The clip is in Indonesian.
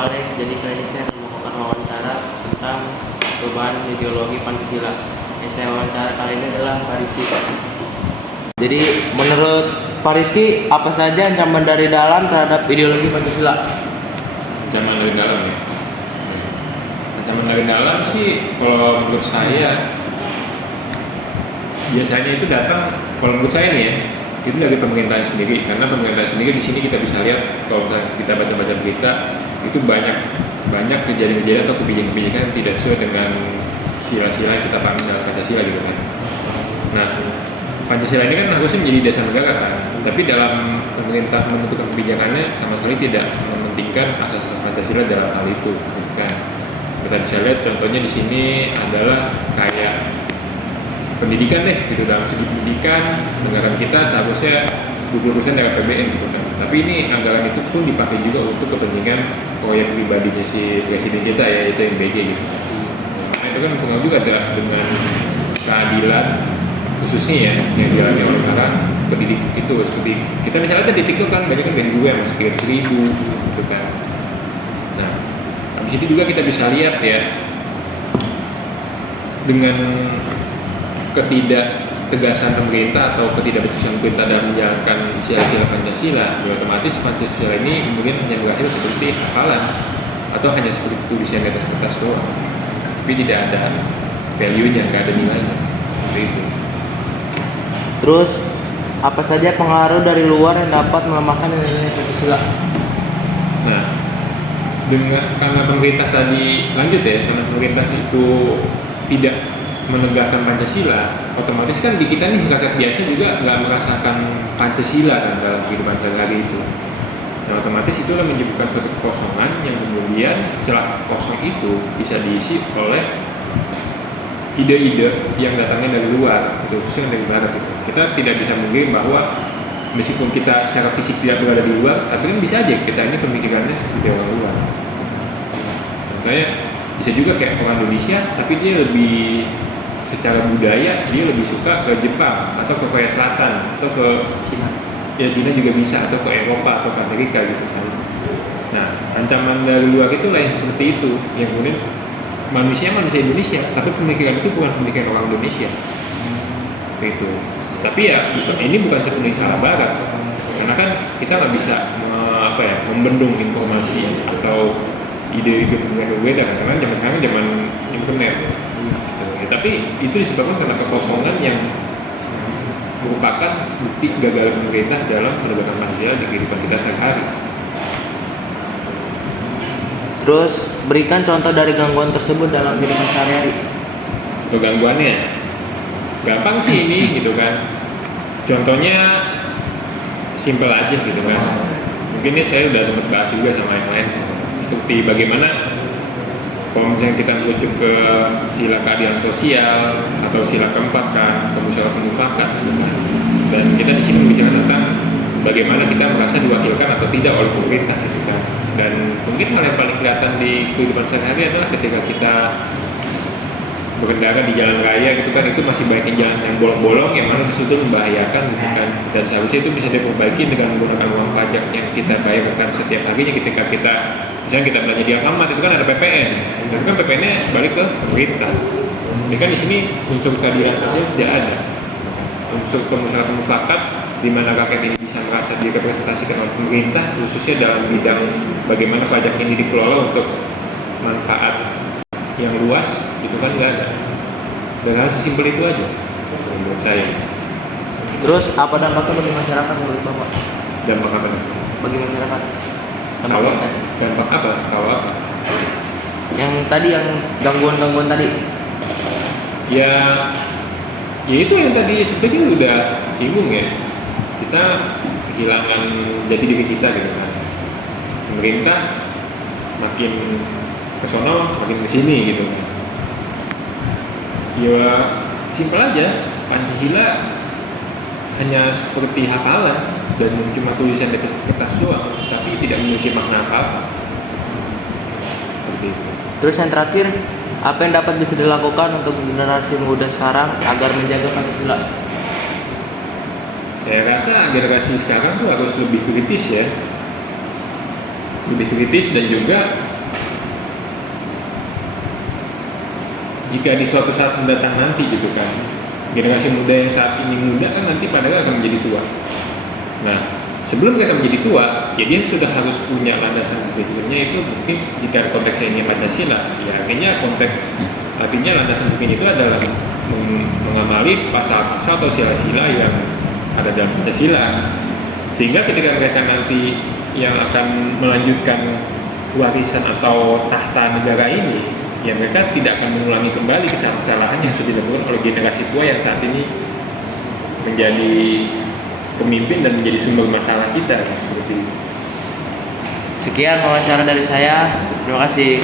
Valen. Jadi kali ini saya akan melakukan wawancara tentang perubahan ideologi Pancasila. Yang saya wawancara kali ini adalah Pak Rizky. Jadi menurut Pak Rizky, apa saja ancaman dari dalam terhadap ideologi Pancasila? Ancaman dari dalam ya. Ancaman dari dalam sih kalau menurut saya biasanya itu datang, kalau menurut saya nih ya, itu dari pemerintah sendiri. Karena pemerintah sendiri di sini kita bisa lihat kalau kita baca-baca berita itu banyak kejadian-kejadian atau kebijakan-kebijakan yang tidak sesuai dengan sila-sila yang kita pahami dalam Pancasila gitu kan. Nah, Pancasila ini kan harusnya menjadi dasar negara kan, tapi dalam pemerintah menentukan kebijakannya sama sekali tidak mementingkan asas-asas Pancasila dalam hal itu gitu kan. Kita bisa lihat contohnya di sini adalah kayak pendidikan deh gitu. Dalam segi pendidikan anggaran kita seharusnya 20% dari APBN gitu kan, tapi ini anggaran itu pun dipakai juga untuk kepentingan proyek pribadinya si presiden kita ya, yaitu MBG gitu. Nah, itu kan pengaruh juga dengan keadilan khususnya ya yang dialami oleh para pendidik itu. Seperti kita misalnya di TikTok kan banyak kan dari gue yang masih 300.000 gitu kan. Nah, habis itu juga kita bisa lihat ya, dengan ketidaktegasan pemerintah atau ketidakbetusan pemerintah dalam menjalankan sila-sila Pancasila, otomatis Pancasila ini kemudian hanya berakhir seperti hafalan atau hanya seperti tulisan di atas kertas doang, tapi tidak ada value-nya, nggak ada nilainya seperti itu. Terus, apa saja pengaruh dari luar yang dapat melemahkan nilai-nilai Pancasila? Nah, karena pemerintah tadi lanjut ya, karena pemerintah itu tidak menegakkan Pancasila, otomatis kan di kita nih rakyat biasa juga nggak merasakan Pancasila kan dalam kehidupan sehari-hari itu. Nah, otomatis itulah menyebabkan suatu kekosongan yang kemudian celah kosong itu bisa diisi oleh ide-ide yang datangnya dari luar, khususnya dari barat itu. Kita tidak bisa mungkin bahwa meskipun kita secara fisik tidak berada di luar, tapi kan bisa aja kita ini pemikirannya seperti orang luar. Makanya bisa juga kayak orang Indonesia, tapi dia lebih secara budaya dia lebih suka ke Jepang atau ke Korea Selatan atau ke Cina. Ya Cina juga bisa, atau ke Eropa atau ke Amerika gitu kan. Nah, ancaman dari luar itu lah yang seperti itu, yang kemudian manusia Indonesia, tapi pemikiran itu bukan pemikiran orang Indonesia. Seperti itu. Tapi ya ini bukan sepenuhnya salah barat, karena kan kita nggak bisa membendung informasi atau ide-ide berbeda karena zaman sekarang zaman internet. Ya, tapi itu disebabkan karena kekosongan yang merupakan bukti gagal pemerintah dalam menegakkan Pancasila di kehidupan kita sehari-hari. Terus, berikan contoh dari gangguan tersebut dalam kehidupan sehari-hari. Untuk gangguannya, gampang sih ini gitu kan. Contohnya simpel aja gitu kan. Mungkin ini saya udah sempat bahas juga sama yang lain. Seperti bagaimana kalau misalnya kita merujuk ke sila keadilan sosial atau sila keempat kan, kemusyawaratan mufakat gitu kan. Dan kita di sini berbicara tentang bagaimana kita merasa diwakilkan atau tidak oleh pemerintah gitu kan. Dan mungkin hal yang paling kelihatan di kehidupan sehari-hari adalah ketika kita berkendara di jalan raya gitu kan, itu masih banyak jalan yang bolong-bolong yang mana disitu membahayakan gitu kan. Dan seharusnya itu bisa diperbaiki dengan menggunakan uang pajak yang kita bayarkan setiap harinya ketika kita misalnya kita belanja di Alfamart, itu kan ada PPN, dan kan PPN-nya balik ke pemerintah. Jadi kan di sini unsur keadilan sosial tidak ada, unsur kemusyawaratan mufakat di mana rakyat ini bisa merasa direpresentasikan oleh pemerintah, khususnya dalam bidang bagaimana pajak ini dikelola untuk manfaat yang luas, itu kan nggak ada. Dan hal sesimpel itu aja menurut saya. Terus, apa dampaknya bagi masyarakat menurut Bapak? Dampak apa? Bagi masyarakat? Kalau dampak apa? Kalau apa? Yang tadi, yang gangguan-gangguan tadi. Ya itu yang tadi sebenarnya udah singgung ya. Kita kehilangan jati diri kita gitu kan. Pemerintah makin kesono makin kesini gitu. Ya simpel aja, Pancasila hanya seperti hafalan dan cuma tulisan di atas kertas doang, tapi tidak memiliki makna apa-apa. Seperti itu. Terus yang terakhir, apa yang dapat bisa dilakukan untuk generasi muda sekarang agar menjaga Pancasila? Saya rasa generasi sekarang tuh harus lebih kritis ya, lebih kritis dan juga jika di suatu saat mendatang nanti gitu kan, generasi muda yang saat ini muda kan nanti padahal akan menjadi tua. Nah, sebelum mereka menjadi tua, ya dia sudah harus punya landasan berpikirnya itu mungkin jika konteksnya ini Pancasila, ya artinya landasan berpikir itu adalah mengamali pasal-pasal atau sila-sila yang ada dalam Pancasila. Sehingga ketika mereka nanti yang akan melanjutkan warisan atau tahta negara ini, ya mereka tidak akan mengulangi kembali kesalahan yang sudah dilakukan oleh generasi tua yang saat ini menjadi pemimpin dan menjadi sumber masalah kita seperti itu. Sekian wawancara dari saya. Terima kasih.